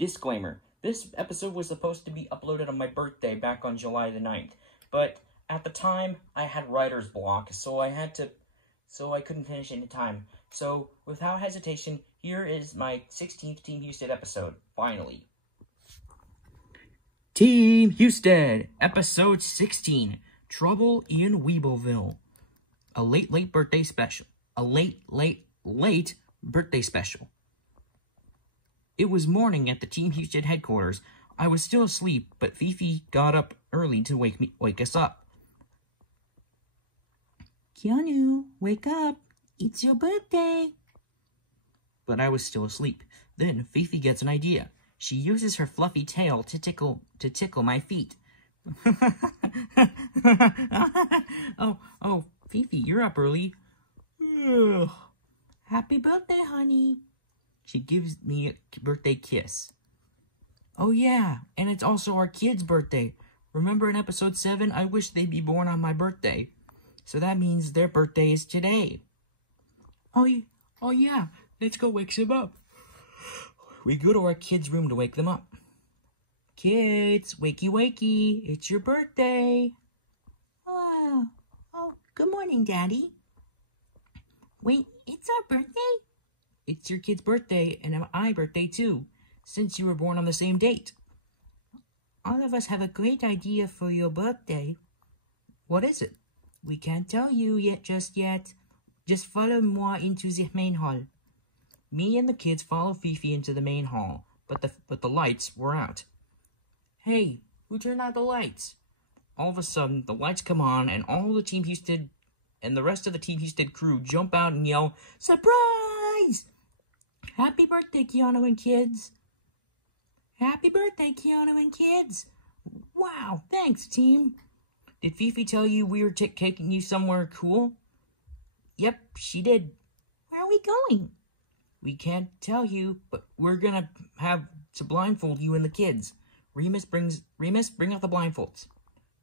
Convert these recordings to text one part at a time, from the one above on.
Disclaimer, this episode was supposed to be uploaded on my birthday back on July the 9th, but at the time, I had writer's block, so I couldn't finish it in time. So, without hesitation, here is my 16th Team Husted episode, finally. Team Husted, episode 16, Trouble in Weebleville. A late birthday special. A late birthday special. It was morning at the Team Husted headquarters. I was still asleep, but Fifi got up early to wake us up. Keanu, wake up. It's your birthday. But I was still asleep. Then Fifi gets an idea. She uses her fluffy tail to tickle my feet. oh, Fifi, you're up early. Ugh. Happy birthday, honey. She gives me a birthday kiss. Oh yeah, and it's also our kid's birthday. Remember in episode 7, I wish they'd be born on my birthday. So that means their birthday is today. Oh yeah, let's go wake them up. We go to our kids' room to wake them up. Kids, wakey, it's your birthday. Oh, good morning, Daddy. Wait, it's our birthday? It's your kid's birthday, and my birthday too, since you were born on the same date. All of us have a great idea for your birthday. What is it? We can't tell you just yet. Just follow moi into the main hall. Me and the kids follow Fifi into the main hall, but the lights were out. Hey, who turned out the lights? All of a sudden, the lights come on, and all the Team Husted and the rest of the Team Husted crew jump out and yell, "Surprise! Happy birthday, Keanu and kids!" Happy birthday, Keanu and kids! Wow, thanks, team. Did Fifi tell you we were taking you somewhere cool? Yep, she did. Where are we going? We can't tell you, but we're gonna have to blindfold you and the kids. Remus, bring out the blindfolds.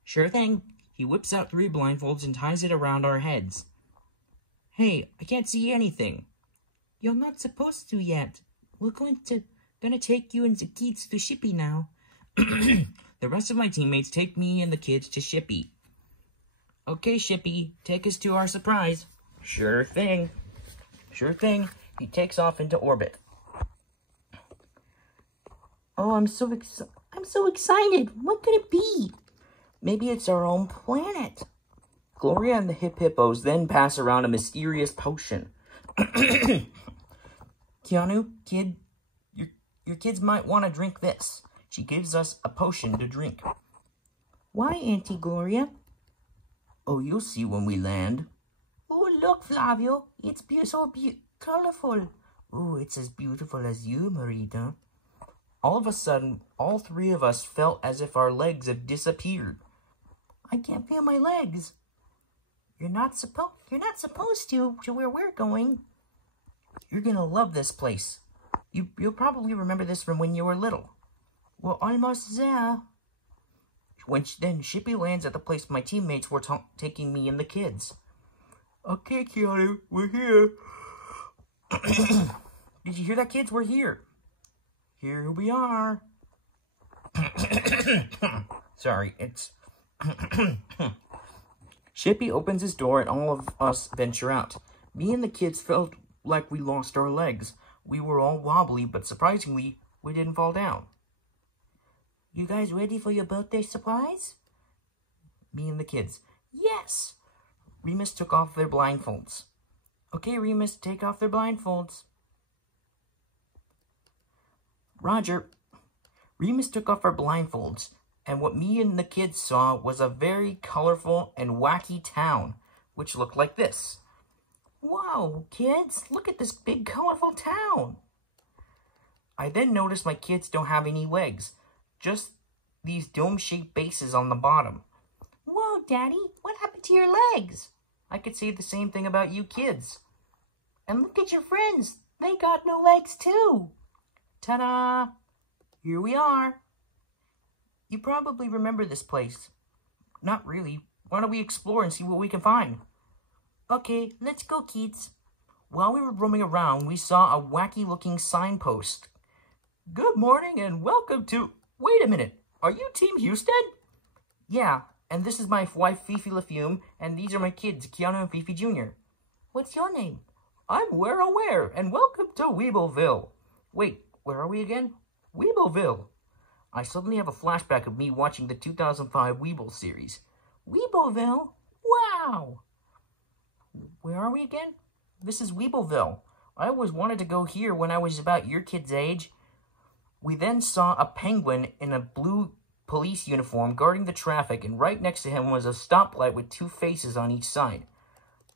Sure thing. He whips out 3 blindfolds and ties it around our heads. Hey, I can't see anything. You're not supposed to yet. We're gonna take you and the kids to Shippy now. The rest of my teammates take me and the kids to Shippy. Okay, Shippy, take us to our surprise. Sure thing. He takes off into orbit. Oh, I'm so excited. What could it be? Maybe it's our own planet. Gloria and the hippos then pass around a mysterious potion. Keanu, kid, your kids might want to drink this. She gives us a potion to drink. Why, Auntie Gloria? Oh, you'll see when we land. Oh, look, Flavio. It's so colorful. Oh, it's as beautiful as you, Marita. All of a sudden, all 3 of us felt as if our legs have disappeared. I can't feel my legs. You're not supposed to where we're going. You're gonna love this place. You'll probably remember this from when you were little. We're almost there. Then Shippy lands at the place my teammates were taking me and the kids. Okay, Keanu, we're here. Did you hear that, kids? We're here. Here we are. Sorry, it's... Shippy opens his door and all of us venture out. Me and the kids felt like we lost our legs. We were all wobbly, but surprisingly, we didn't fall down. You guys ready for your birthday surprise? Me and the kids. Yes! Remus took off their blindfolds. Okay, Remus, take off their blindfolds. Roger. Remus took off our blindfolds, and what me and the kids saw was a very colorful and wacky town, which looked like this. Wow, kids, look at this big colorful town. I then noticed my kids don't have any legs, just these dome-shaped bases on the bottom. Whoa, Daddy, what happened to your legs? I could say the same thing about you kids. And look at your friends, they got no legs too. Ta-da! Here we are. You probably remember this place. Not really. Why don't we explore and see what we can find? Okay, let's go, kids. While we were roaming around, we saw a wacky-looking signpost. Good morning and welcome to... Wait a minute, are you Team Husted? Yeah, and this is my wife Fifi LaFume, and these are my kids, Keanu and Fifi Jr. What's your name? I'm Ware, and welcome to Weebleville. Wait, where are we again? Weebleville. I suddenly have a flashback of me watching the 2005 Weeble series. Weebleville? Wow! Where are we again? This is Weebleville. I always wanted to go here when I was about your kid's age. We then saw a penguin in a blue police uniform guarding the traffic, and right next to him was a stoplight with two faces on each side.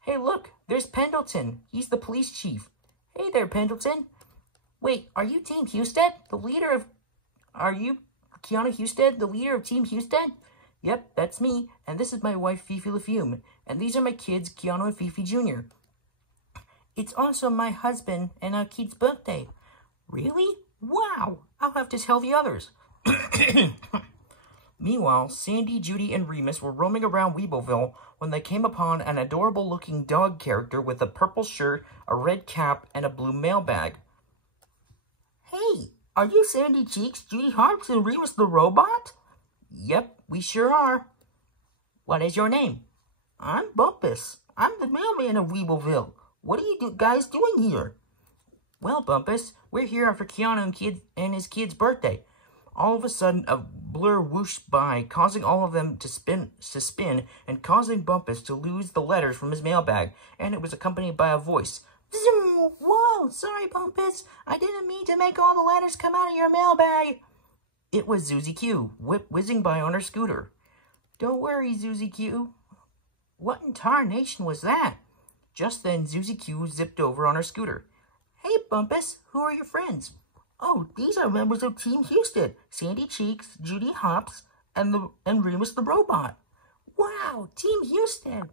Hey, look, there's Pendleton. He's the police chief. Hey there, Pendleton. Wait, are you Team Husted? Are you Keanu Husted, the leader of Team Husted? Yep, that's me, and this is my wife, Fifi LaFume, and these are my kids, Keanu and Fifi Jr. It's also my husband and our kid's birthday. Really? Wow! I'll have to tell the others. Meanwhile, Sandy, Judy, and Remus were roaming around Weebleville when they came upon an adorable-looking dog character with a purple shirt, a red cap, and a blue mailbag. Hey, are you Sandy Cheeks, Judy Harps, and Remus the Robot? Yep, we sure are. What is your name? I'm Bumpus. I'm the mailman of Weebleville. What are you guys doing here? Well, Bumpus, we're here for Keanu and his kid's birthday. All of a sudden, a blur whooshed by, causing all of them to spin, and causing Bumpus to lose the letters from his mailbag, and it was accompanied by a voice. Zoom! Whoa, sorry, Bumpus. I didn't mean to make all the letters come out of your mailbag. It was Susie Q, whizzing by on her scooter. Don't worry, Susie Q. What in tarnation was that? Just then, Susie Q zipped over on her scooter. Hey, Bumpus, who are your friends? Oh, these are members of Team Husted, Sandy Cheeks, Judy Hops, and Remus the Robot. Wow, Team Husted!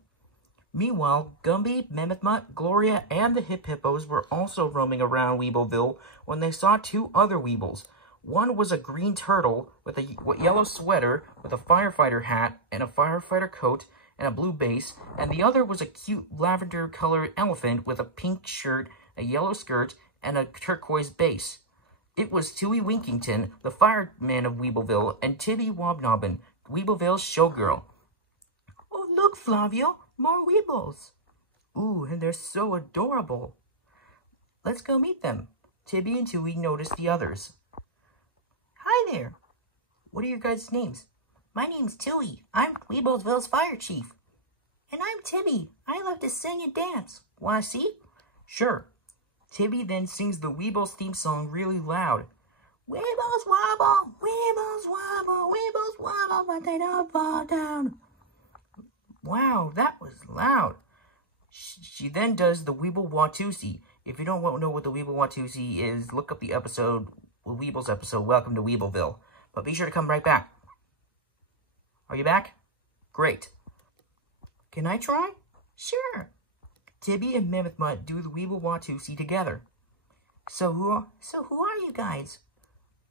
Meanwhile, Gumby, Mammoth Mutt, Gloria, and the Hip Hippos were also roaming around Weebleville when they saw two other Weebles. One was a green turtle with a yellow sweater with a firefighter hat and a firefighter coat and a blue base, and the other was a cute lavender-colored elephant with a pink shirt, a yellow skirt, and a turquoise base. It was Tui Winkington, the fireman of Weebleville, and Tibby Wobnobbin, Weebleville's showgirl. Oh, look, Flavio, more Weebles. Ooh, and they're so adorable. Let's go meet them. Tibby and Tui noticed the others. Hi there. What are your guys' names? My name's Tui. I'm Weebleville's fire chief. And I'm Tibby. I love to sing and dance. Wanna see? Sure. Tibby then sings the Weebles theme song really loud. Weebles wobble, Weebles wobble, Weebles wobble, but they don't fall down. Wow, that was loud. She then does the Weeble Watusi. If you don't know what the Weeble Watusi is, look up the episode, the Weebles episode, Welcome to Weebleville. But be sure to come right back. Are you back? Great. Can I try? Sure. Tibby and Mammoth Mutt do the Weeble Watusi together. So who are you guys?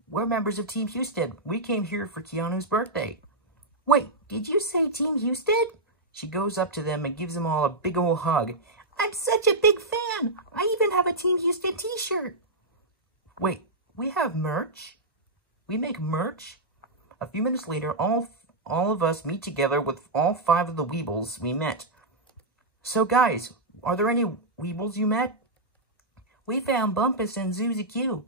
We're members of Team Husted. We came here for Keanu's birthday. Wait, did you say Team Husted? She goes up to them and gives them all a big ol' hug. I'm such a big fan. I even have a Team Husted t-shirt. Wait, we have merch? We make merch? A few minutes later, all of us meet together with all 5 of the Weebles we met. So guys, are there any Weebles you met? We found Bumpus and Susie Q.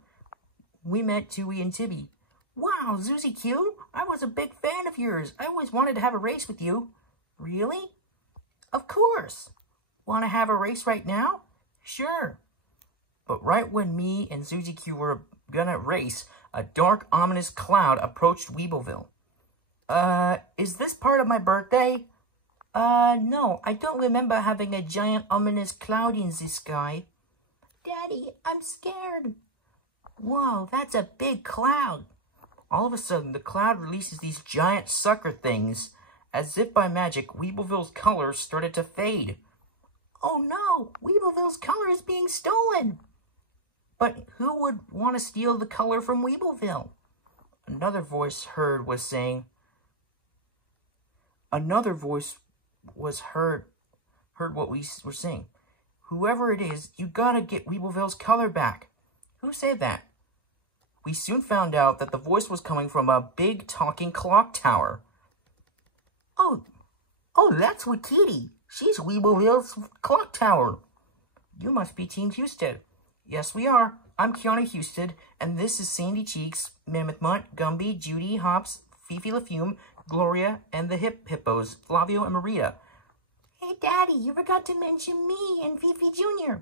We met Tui and Tibby. Wow, Susie Q, I was a big fan of yours. I always wanted to have a race with you. Really? Of course. Want to have a race right now? Sure. But right when me and Susie Q were gonna race, a dark, ominous cloud approached Weebleville. Is this part of my birthday? No, I don't remember having a giant ominous cloud in the sky. Daddy, I'm scared. Whoa, that's a big cloud. All of a sudden, the cloud releases these giant sucker things. As if by magic, Weebleville's colors started to fade. Oh no, Weebleville's color is being stolen. But who would want to steal the color from Weebleville? Another voice heard what we were saying. Whoever it is, you gotta get Weebleville's color back. Who said that? We soon found out that the voice was coming from a big talking clock tower. Oh, that's Kitty. She's Weebleville's clock tower. You must be Team Husted. Yes, we are. I'm Kiana Husted, and this is Sandy Cheeks, Mammoth Mutt, Gumby, Judy, Hops, Fifi LaFume, Gloria, and the Hippos, Flavio and Maria. Hey, Daddy, you forgot to mention me and Fifi Jr.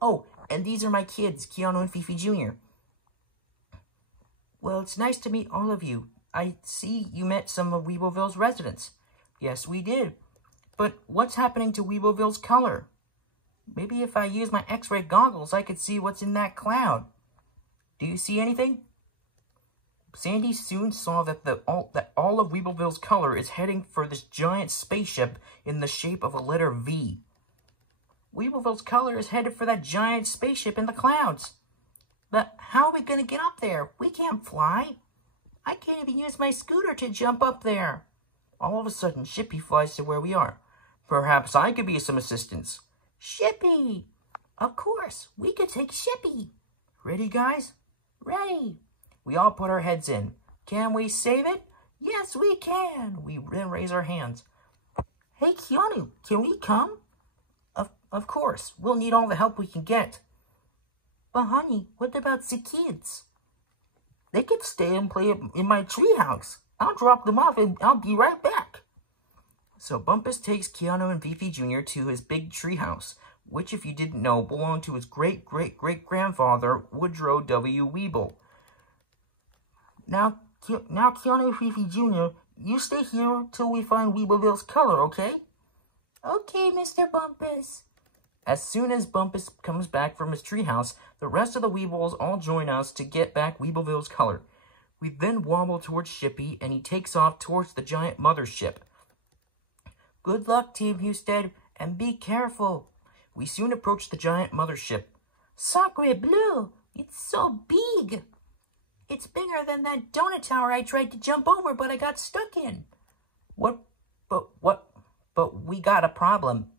Oh, and these are my kids, Keanu and Fifi Jr. Well, it's nice to meet all of you. I see you met some of Weebleville's residents. Yes, we did. But what's happening to Weebleville's color? Maybe if I use my X-ray goggles, I could see what's in that cloud. Do you see anything? Sandy soon saw that all of Weebleville's color is heading for this giant spaceship in the shape of a letter V. Weebleville's color is headed for that giant spaceship in the clouds. But how are we going to get up there? We can't fly. I can't even use my scooter to jump up there. All of a sudden, Shippy flies to where we are. Perhaps I could be of some assistance. Shippy! Of course, we could take Shippy. Ready, guys? Ready. We all put our heads in. Can we save it? Yes, we can. We then raise our hands. Hey, Keanu, can we come? Of course. We'll need all the help we can get. But, honey, what about the kids? They could stay and play in my treehouse. I'll drop them off and I'll be right back. So Bumpus takes Keanu and Fifi Jr. to his big treehouse, which, if you didn't know, belonged to his great-great-great-grandfather, Woodrow W. Weeble. Now, Keanu and Fifi Jr., you stay here till we find Weebleville's color, okay? Okay, Mr. Bumpus. As soon as Bumpus comes back from his treehouse, the rest of the Weebles all join us to get back Weebleville's color. We then wobble towards Shippy, and he takes off towards the giant mothership. Good luck, Team Husted, and be careful. We soon approach the giant mothership. Sacre bleu! It's so big! It's bigger than that donut tower I tried to jump over, but I got stuck in. But we got a problem.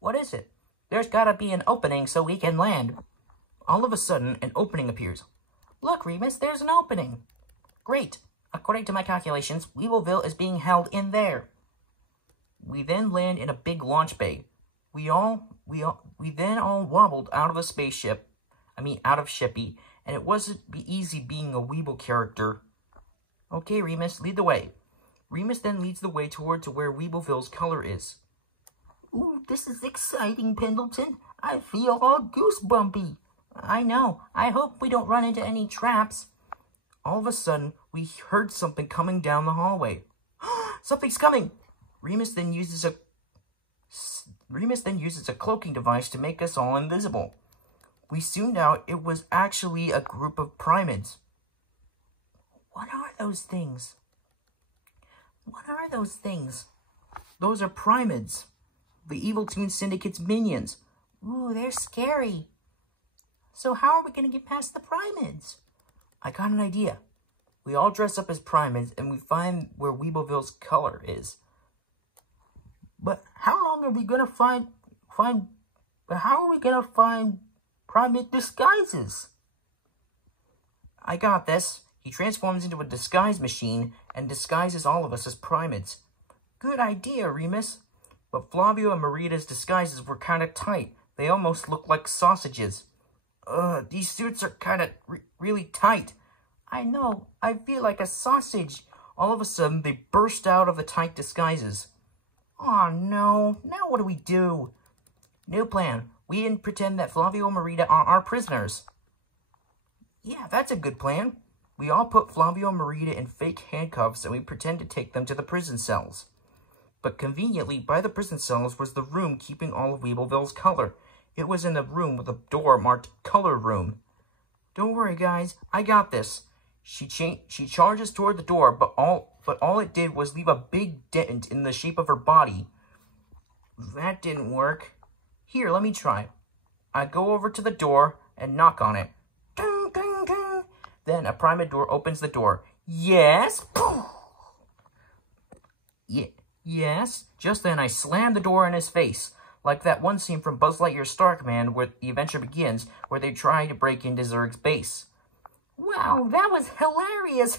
What is it? There's gotta be an opening so we can land. All of a sudden, an opening appears. Look, Remus, there's an opening. Great. According to my calculations, Weebleville is being held in there. We then land in a big launch bay. We then all wobbled out of a spaceship. Out of Shippy, and it wasn't easy being a Weeble character. Okay, Remus, lead the way. Remus then leads the way toward to where Weebleville's color is. Ooh, this is exciting, Pendleton. I feel all goosebumpy. I know. I hope we don't run into any traps. All of a sudden, we heard something coming down the hallway. Something's coming! Remus then uses a cloaking device to make us all invisible. We soon out it was actually a group of Primids. What are those things? What are those things? Those are Primids, the Evil Toon Syndicate's minions. Ooh, they're scary. So how are we going to get past the Primids? I got an idea. We all dress up as Primids and we find where Weebleville's color is. But how long are we going to find Primate disguises? I got this. He transforms into a disguise machine and disguises all of us as Primids. Good idea, Remus. But Flavio and Marita's disguises were kind of tight. They almost looked like sausages. These suits are kind of really tight. I know. I feel like a sausage. All of a sudden, they burst out of the tight disguises. Oh no. Now what do we do? New plan. We didn't pretend that Flavio and Marita are our prisoners. Yeah, that's a good plan. We all put Flavio and Marita in fake handcuffs and we pretend to take them to the prison cells. But conveniently, by the prison cells was the room keeping all of Weebleville's color. It was in a room with a door marked Color Room. Don't worry, guys. I got this. She charges toward the door, but all it did was leave a big dent in the shape of her body. That didn't work. Here, let me try. I go over to the door and knock on it. Ding, ding, ding. Then a Primate door opens the door. Yes? Yes? Just then I slammed the door in his face. Like that one scene from Buzz Lightyear's Starkman where the adventure begins, where they try to break into Zurg's base. Wow, that was hilarious.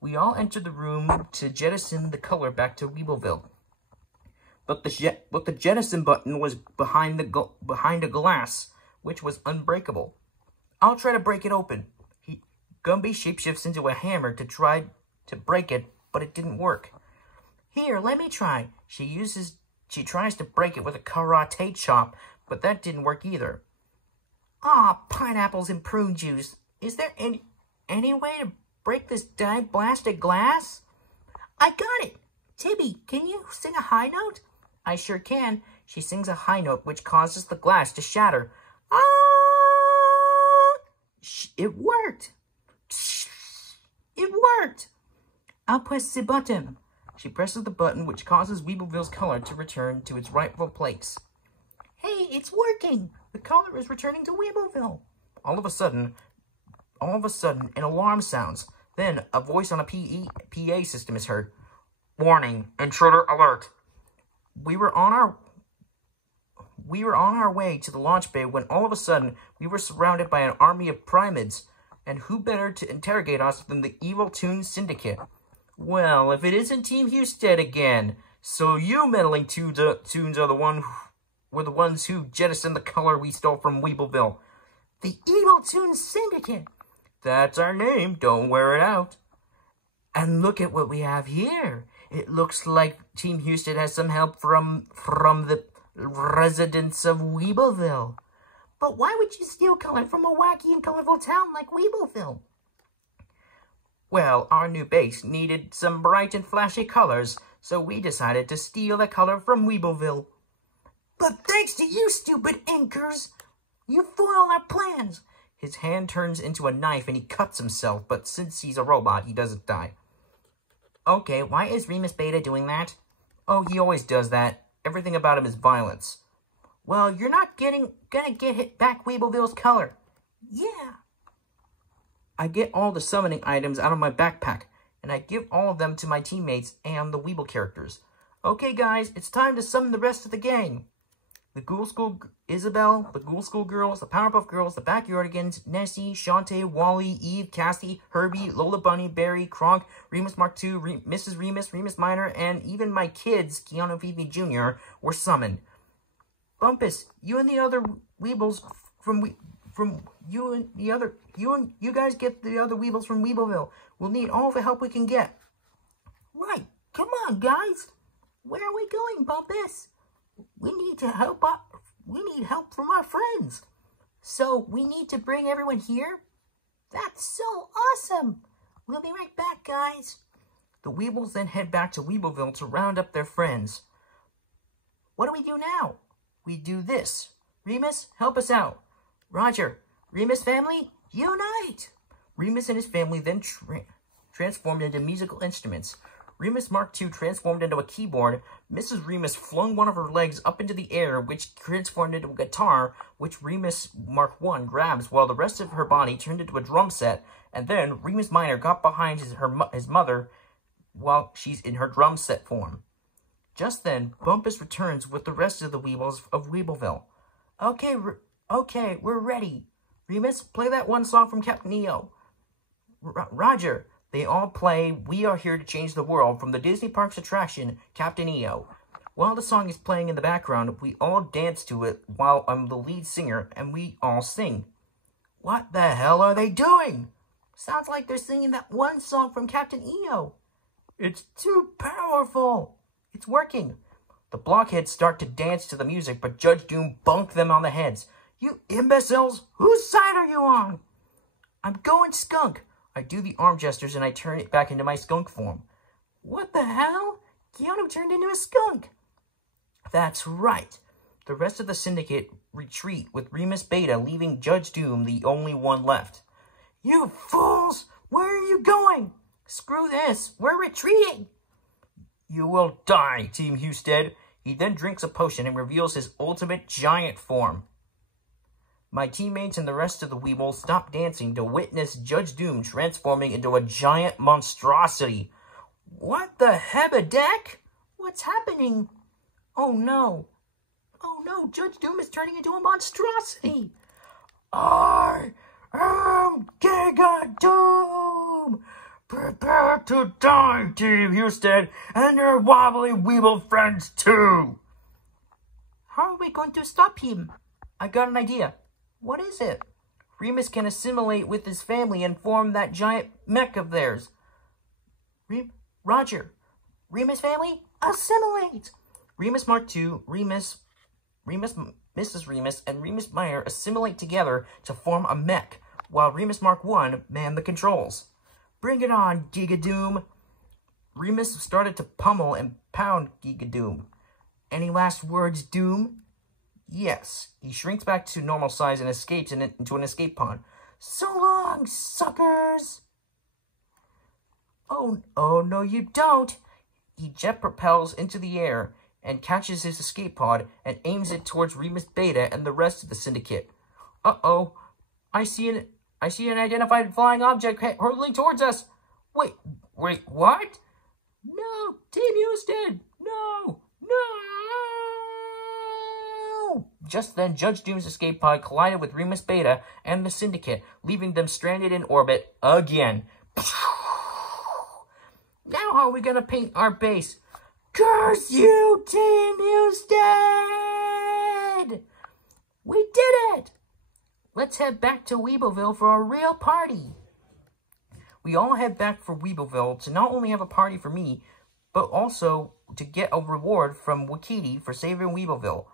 We all entered the room to jettison the color back to Weebleville. But the jettison button was behind a glass, which was unbreakable. I'll try to break it open. Gumby shapeshifts into a hammer to try to break it, but it didn't work. Here, let me try. She tries to break it with a karate chop, but that didn't work either. Pineapples and prune juice. Is there any way to break this blasted glass? I got it. Tibby, can you sing a high note? I sure can. She sings a high note, which causes the glass to shatter. It worked. It worked. I'll press the button. She presses the button, which causes Weebleville's color to return to its rightful place. Hey, it's working. The color is returning to Weebleville. All of a sudden, an alarm sounds. Then, a voice on a PA system is heard. Warning, intruder alert. We were on our way to the launch bay when all of a sudden, we were surrounded by an army of pyramids. And who better to interrogate us than the Evil Toon Syndicate? Well, if it isn't Team Husted again. So you meddling toons are the ones who jettisoned the color we stole from Weebleville. The Evil Toon Syndicate. That's our name. Don't wear it out. And look at what we have here. It looks like Team Husted has some help from the residents of Weebleville. But why would you steal color from a wacky and colorful town like Weebleville? Well, our new base needed some bright and flashy colors, so we decided to steal the color from Weebleville. But thanks to you, stupid inkers, you foiled our plans. His hand turns into a knife and he cuts himself, but since he's a robot, he doesn't die. Okay, why is Remus Beta doing that? Oh, he always does that. Everything about him is violence. Well, you're not gonna get hit back Weebleville's color. Yeah. I get all the summoning items out of my backpack, and I give all of them to my teammates and the Weeble characters. Okay, guys, it's time to summon the rest of the gang. The Ghoul School Isabel, the Ghoul School Girls, the Powerpuff Girls, the Backyardigans, Nessie, Shantae, Wally, Eve, Cassie, Herbie, Lola Bunny, Barry, Kronk, Remus Mark II, Mrs. Remus, Remus Minor, and even my kids, Keanu Fifi Jr., were summoned. Bumpus, you and the other Weebles you guys get the other Weebles from Weebleville. We'll need all the help we can get. Right, come on, guys. Where are we going, Bumpus? We need help from our friends. So we need to bring everyone here? That's so awesome. We'll be right back, guys. The Weebles then head back to Weebleville to round up their friends. What do we do now? We do this. Remus, help us out. Roger, Remus family, unite! Remus and his family then transformed into musical instruments. Remus Mark II transformed into a keyboard. Mrs. Remus flung one of her legs up into the air, which transformed into a guitar, which Remus Mark I grabs, while the rest of her body turned into a drum set. And then Remus Minor got behind his mother while she's in her drum set form. Just then, Bumpus returns with the rest of the Weebles of Weebleville. Okay, we're ready. Remus, play that one song from Captain EO. Roger. They all play We Are Here to Change the World from the Disney Parks attraction, Captain EO. While the song is playing in the background, we all dance to it while I'm the lead singer and we all sing. What the hell are they doing? Sounds like they're singing that one song from Captain EO. It's too powerful. It's working. The blockheads start to dance to the music, but Judge Doom bunked them on the heads. You imbeciles, whose side are you on? I'm going skunk. I do the arm gestures and I turn it back into my skunk form. What the hell? Keanu turned into a skunk. That's right. The rest of the syndicate retreat with Remus Beta leaving Judge Doom the only one left. You fools! Where are you going? Screw this. We're retreating. You will die, Team Husted. He then drinks a potion and reveals his ultimate giant form. My teammates and the rest of the Weebles stop dancing to witness Judge Doom transforming into a giant monstrosity. What the hebedeck? What's happening? Oh no. Oh no, Judge Doom is turning into a monstrosity. Arr! Arr! about to die, Team Husted, and your wobbly weeble friends too. How are we going to stop him? I got an idea. What is it? Remus can assimilate with his family and form that giant mech of theirs. Roger. Remus family, assimilate! Remus Mark II, Remus, Mrs. Remus, and Remus Meyer assimilate together to form a mech, while Remus Mark I man the controls. Bring it on, Gigadoom! Remus started to pummel and pound Gigadoom. Any last words, Doom? Yes. He shrinks back to normal size and escapes into an escape pod. So long, suckers! Oh, no, you don't! He jet propels into the air and catches his escape pod and aims it towards Remus Beta and the rest of the syndicate. Uh-oh. I see an identified flying object hurtling towards us. Wait, what? No, Team Husted! No! Just then, Judge Doom's escape pod collided with Remus Beta and the syndicate, leaving them stranded in orbit again. Now how are we gonna paint our base? Curse you, Team Husted! We did it! Let's head back to Weebleville for a real party. We all head back for Weebleville to not only have a party for me, but also to get a reward from Wakiti for saving Weebleville.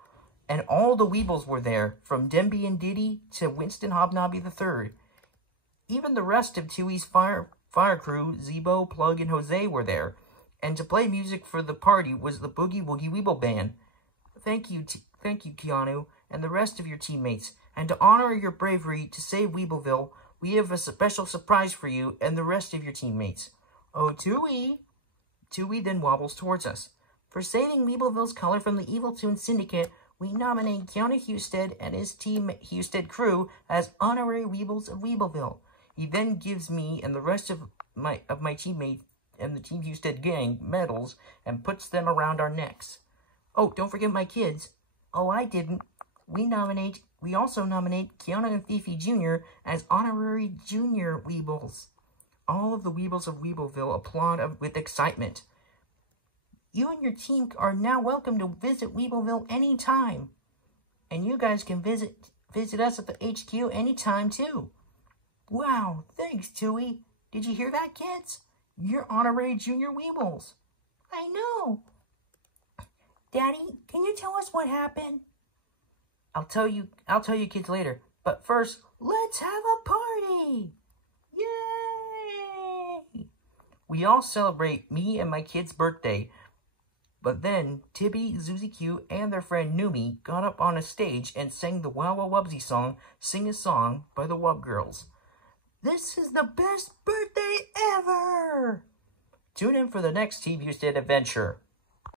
And all the Weebles were there, from Demby and Diddy to Winston Hobnobby III. Even the rest of Tui's fire crew, Zebo, Plug, and Jose were there. And to play music for the party was the Boogie Woogie Weeble Band. Thank you, Keanu, and the rest of your teammates. And to honor your bravery to save Weebleville, we have a special surprise for you and the rest of your teammates. Oh, Tui! Tui then wobbles towards us. For saving Weebleville's color from the Evil Toon Syndicate, we nominate Keanu Husted and his Team Husted crew as honorary Weebles of Weebleville. He then gives me and the rest of my teammates and the Team Husted gang medals and puts them around our necks. Oh, don't forget my kids. Oh, I didn't. We also nominate Keanu and Fifi Jr. as honorary junior Weebles. All of the Weebles of Weebleville applaud with excitement. You and your team are now welcome to visit Weebleville anytime. And you guys can visit us at the HQ anytime, too. Wow, thanks, Tui. Did you hear that, kids? You're honorary junior Weebles. I know. Daddy, can you tell us what happened? I'll tell you kids later. But first, let's have a party! Yay! We all celebrate me and my kid's birthday. But then, Tibby, Zuzi Q, and their friend Numi got up on a stage and sang the Wow Wow Wubsy song, Sing a Song, by the Wub Girls. This is the best birthday ever! Tune in for the next Team Husted adventure.